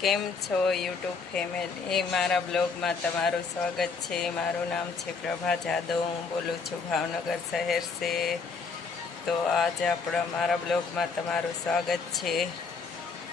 કેમ છો YouTube family? મારા બ્લોગમાં તમારું સ્વાગત છે. મારું નામ છે પ્રભા જાદવ. હું બોલું છું ભાવનગર શહેર છે તો આજે આપણા મારા બ્લોગમાં તમારું સ્વાગત છે.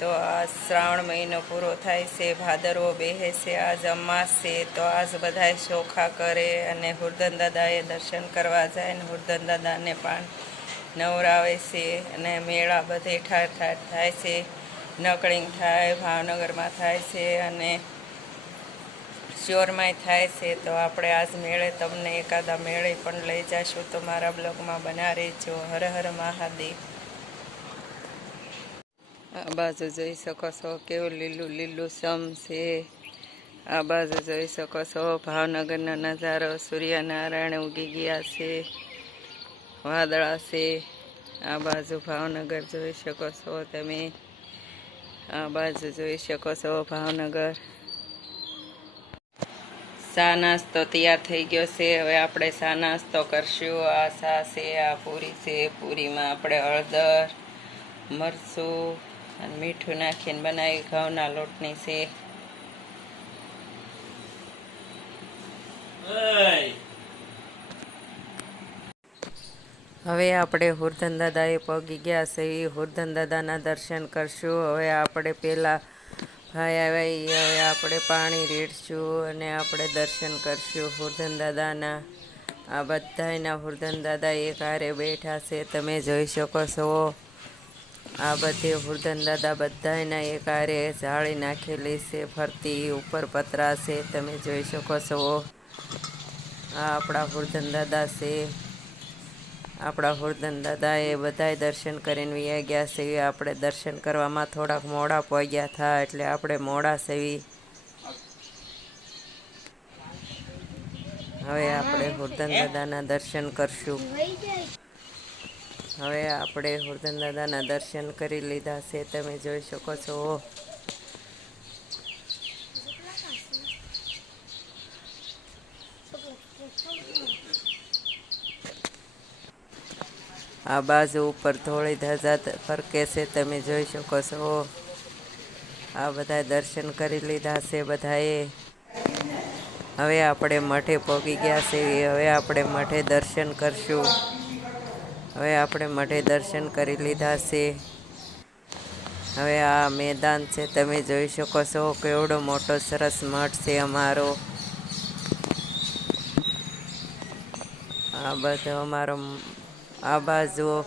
તો આ શ્રાવણ મહિનો પૂરો થાય છે ભાદરવો બેહે છે આજ અમાસ તો આજ બધાય ચોખા કરે અને હુરધન દાદાએ દર્શન કરવા જાય ને હુરધન દાદાને પણ નવરાવે છે અને મેળા બધે ઠાર ઠાર થાય છે નકળીંગ થાય, ભાવનગરમાં થાય છે અને શ્યોરમાંય થાય છે, તો આપણે આજ મેળે તમને એકાદા મેળે પણ લઈ જશું. તો મારા બ્લોગમાં બના રહેજો. હર હર મહાદેવ. આ બાજુ જોઈ શકો છો કેવું લીલું લીલું સમ છે. આ બાજુ જોઈ શકો છો ભાવનગરનો નજારો. સૂર્યનારાયણ ઉગી ગયા છે. વાદળા છે. આ બાજુ ભાવનગર જોઈ શકો છો તમે. આ બાજુ જોઈ શકો છો ભાવનગર. શા નાસ્તો તૈયાર થઈ ગયો છે. હવે આપણે શા નાસ્તો કરશું. આ શા છે, આ પૂરી છે. પૂરીમાં આપણે હળદર, મરચું અને મીઠું નાખીને બનાવી ઘઉંના લોટની છે. હવે આપણે હુરધન દાદાએ પગી ગયા છે એ હુરધન દાદાના દર્શન કરશું. હવે આપણે પહેલાં ભાઈ આવ્યા હવે આપણે પાણી રેડશું અને આપણે દર્શન કરશું. હુરધન દાદાના, આ બધાના હુરધન દાદા એક હારે બેઠા છે, તમે જોઈ શકો છો. આ બધે હુરધન દાદા બધાયના એક હારે જાળી નાખેલી છે, ફરતી ઉપર પતરા છે, તમે જોઈ શકો છો. આ આપણા હુરધન દાદા છે. આપણા હુરદન દાદા એ બધાય દર્શન કરીને વ્યા ગયા સેવી. આપણે દર્શન કરવામાં થોડાક મોડા પહોંચ્યા હતા એટલે આપણે મોડા સેવી. હવે આપણે હુરદન દાદાના દર્શન કરશું. હવે આપણે હુરદન દાદાના દર્શન કરી લીધા છે. તમે જોઈ શકો છો. આ બાજુ ઉપર થોડી ધજા ફરકે છે, તમે જોઈ શકો છો. આ બધા દર્શન કરી લીધા છે બધાએ. હવે આપણે મઠે પહોંચી ગયા છે, હવે આપણે મઠે દર્શન કરશું. હવે આપણે મઠે દર્શન કરી લીધા છે. હવે આ મેદાન છે, તમે જોઈ શકો છો કેવડો મોટો સરસ મઠ છે અમારો. આ બધો અમારો આ જુઓ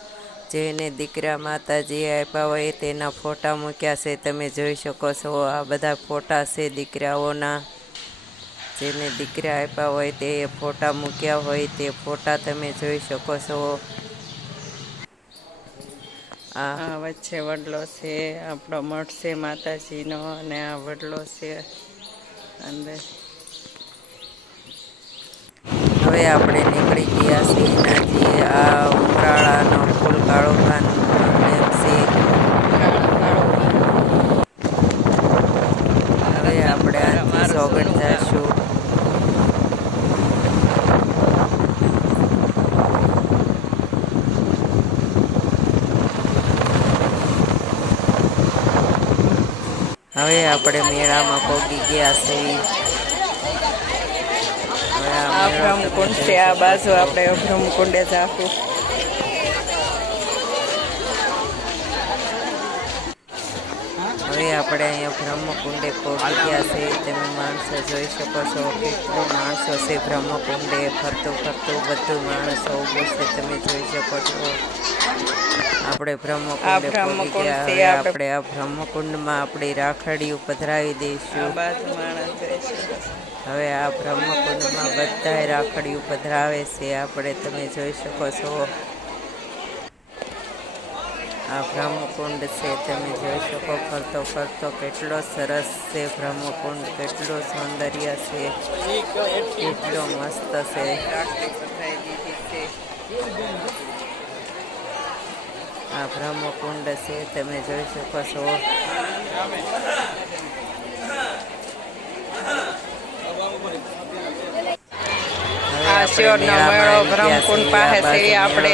જેને દીકરા માતાજી આપ્યા હોય તેના ફોટા મૂક્યા છે તમે જોઈ શકો છો. આ બધા ફોટા છે દીકરાઓના. જેને દીકરા આપ્યા હોય તે ફોટા મૂક્યા હોય તે ફોટા તમે જોઈ શકો છો. આ વચ્ચે વડલો છે આપણો મઠ છે માતાજીનો અને આ વડલો છે અંદર. હવે આપણે નીકળી આ ઉમરાળાનો ફૂલ કાળો ખાન હવે આપણે આથી સોગંદ જઈશું હવે આપણે મેળામાં પહોંચી ગયા છીએ. આ બ્રહ્મકુંડ છે. આ બાજુ આપણે બ્રહ્મકુંડે જાશું હવે આપણે અહીંયા બ્રહ્મકુંડે પહોંચી ગયા છે. તમે માણસો જોઈ શકો છો કેટલો માણસો છે બ્રહ્મકુંડે. ફરતું ફરતું બધું માણસો ઊભું છે. તમે જોઈ શકો છો. આપણે બ્રહ્મકુંડે પહોંચી ગયા. હવે આપણે. આ બ્રહ્મકુંડમાં આપણી રાખડીઓ પધરાવી દઈશું. હવે આ બ્રહ્મકુંડમાં બધાય રાખડીઓ પધરાવે છે. આપણે તમે જોઈ શકો છો. આ બ્રહ્મકુંડ છે તમે જોઈ શકો ફરતો ફરતો કેટલો સરસ છે બ્રહ્મકુંડ કેટલો સૌંદર્ય છે કેટલો મસ્ત છે. આ બ્રહ્મકુંડ છે તમે જોઈ શકો છો. આ શિવનો મેળો બ્રહ્મકુંડ પાસે આપણે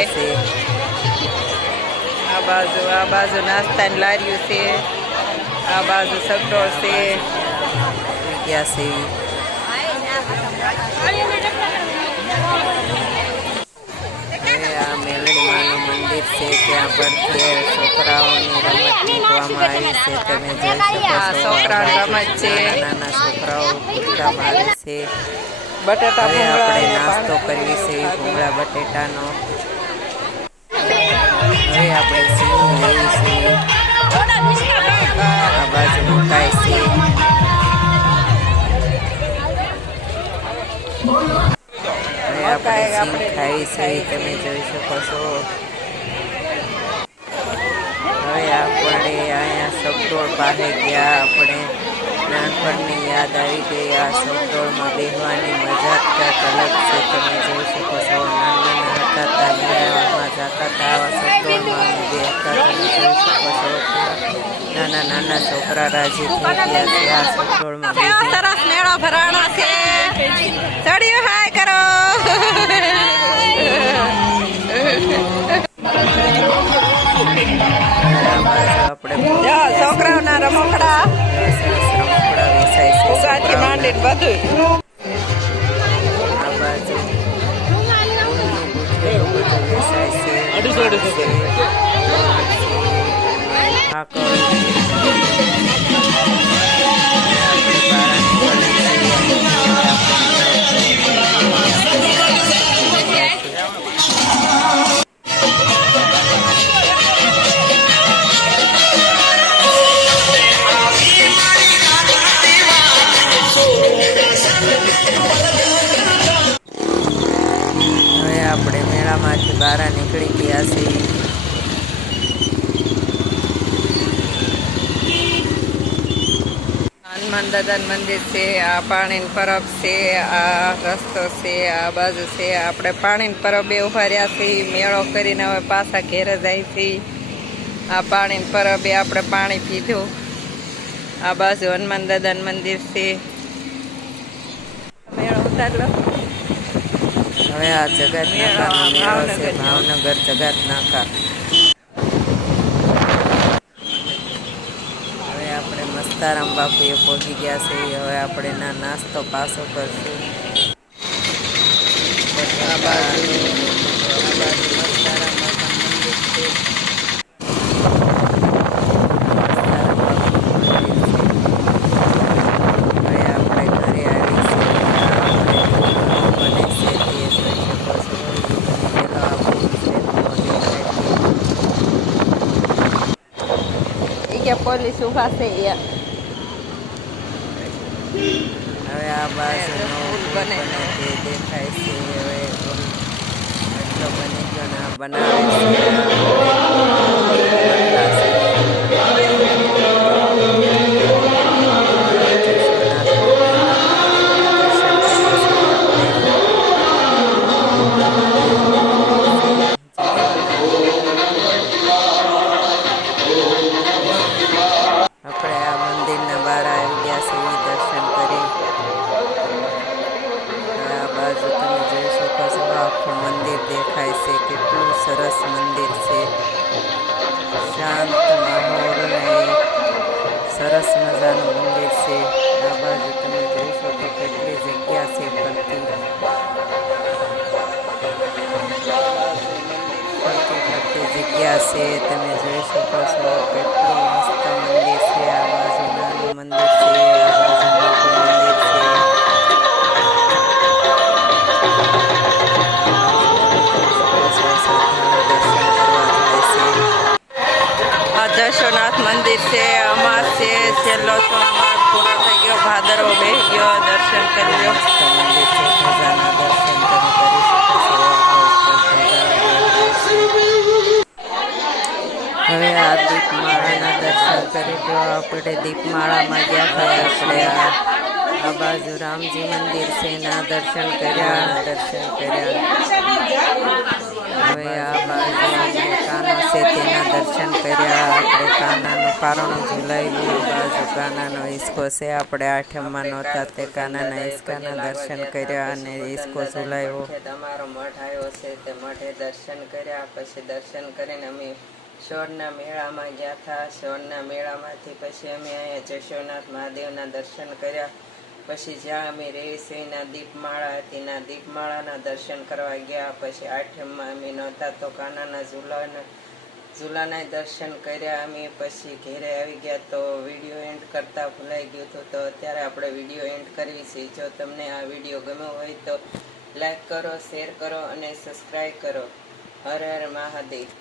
આ બાજુ આ બાજુ નાસ્તાની લારીઓ છે. આ બાજુ સગડોળ છે. ગયા છે. આ મેલડીમાનું મંદિર છે ત્યાં પરથી છોકરાઓની રમત મૂકવામાં આવી છે. તમે જોઈ શકો છો છોકરાઓ રમત છે. નાના છોકરાઓ કૂદકા મારે છે. બટેટા આપણે નાસ્તો કરવી છે ભૂંગળા બટેટાનો. હવે આપણે લેવી છે આ બાજુ મુકાય છે. હવે આપણે સિંગ ખાવી છે, તમે જોઈ શકો છો. હવે આપણે અહીંયા સગડોળ પાસે ગયા. આપણે નાનપણની યાદ આવી ગઈ. આ સગડોળમાં બેહવાની મજા જ ક્યાંક અલગ છે. તમે જોઈ શકો છો નાના હતા આવા સગડોળમાં અમે તમે જોઈ શકો છો? નાના નાના છોકરા રાજી થઈ ગયા છે આ સગડોળમાં સરસ મેળો ભરાણો છે ચડ્યું હાય કરો આપણે છોકરાઓના રમકડા રમકડા વેચાય છે બધું ですね。મેળામાંથી બહાર નીકળી ગયા છે. હનુમાન દાદાનું મંદિર છે, આ પાણીની પરબ છે, આ રસ્તો છે, આ બાજુ છે. આપણે પાણીની પરબે ઊભા રહ્યા છીએ મેળો કરીને હવે પાછા ઘેરે જાય છે. આ પાણીની પરબે આપણે પાણી પીધું. આ બાજુ હનુમાન દાદાનું મંદિર છે. મેળો ઉતારલો હવે આ જગત નાકાનો મેળો છે, ભાવનગર જગત નાકા. હવે આપણે મસ્તારામ બાપુએ પહોંચી ગયા છે, હવે આપણે ના નાસ્તો પાસો કરશું. મસ્તારામ બાપાનું મંદિર છે હવે આપણે ઘરે આવી છે બને છે તે જોઈ શકો છો પેલો આપણું છે એ કે પોલીસ ઊભા છે એ? હવે આ પુલ બને. દેખાય છે હવે એટલો બની ગયો ને આ બનાવે છે તમે જોઈ શકો છો કેટલું મસ્ત મંદિર છે આ બાજુ નાનું મંદિર છે આ બાજુ મોટું મંદિર છે આ જશોનાથ મંદિર છે અમાસ છે છેલ્લો સોમવાર પૂરો થઈ ગયો ભાદરવો બે ગયો દર્શન કરી હવે આ દીપમાળાના દર્શન કરી તો આપણે દીપમાળામાં ગયા હતા આપણે આ બાજુ રામજી મંદિર છે એના દર્શન કર્યા દર્શન કર્યા. હવે આ બાજુ કાનો છે તેના દર્શન કર્યા, આપણે કાનાનું પારણું ઝુલાવ્યું બાજુ કાનાનો હિસકો છે, આપણે આઠમમાં નહોતા તે કાનાના હિસકાના દર્શન કર્યા અને હિસકો ઝુલાવ્યો. તમારો મઠ આવ્યો છે તે મઠે દર્શન કર્યા, પછી દર્શન કરીને અમે શોરના મેળામાં ગયા હતા. શોરના મેળામાંથી પછી અમે અહીંયા જશોનાથ મહાદેવના દર્શન કર્યા. પછી જ્યાં અમે રહી દીપમાળા હતી. ના દીપમાળાના દર્શન કરવા ગયા. પછી આઠમમાં અમે નહોતા તો કાનાના ઝૂલાના ઝૂલાના દર્શન કર્યા અમે. પછી ઘેરે આવી ગયા તો વીડિયો એન્ડ કરતા ભૂલાઈ ગયું હતું. તો અત્યારે આપણે વીડિયો એન્ડ કરવી છે. જો તમને આ વીડિયો ગમ્યો હોય તો લાઈક કરો, શેર કરો અને સબસ્ક્રાઈબ કરો. હર હર મહાદેવ.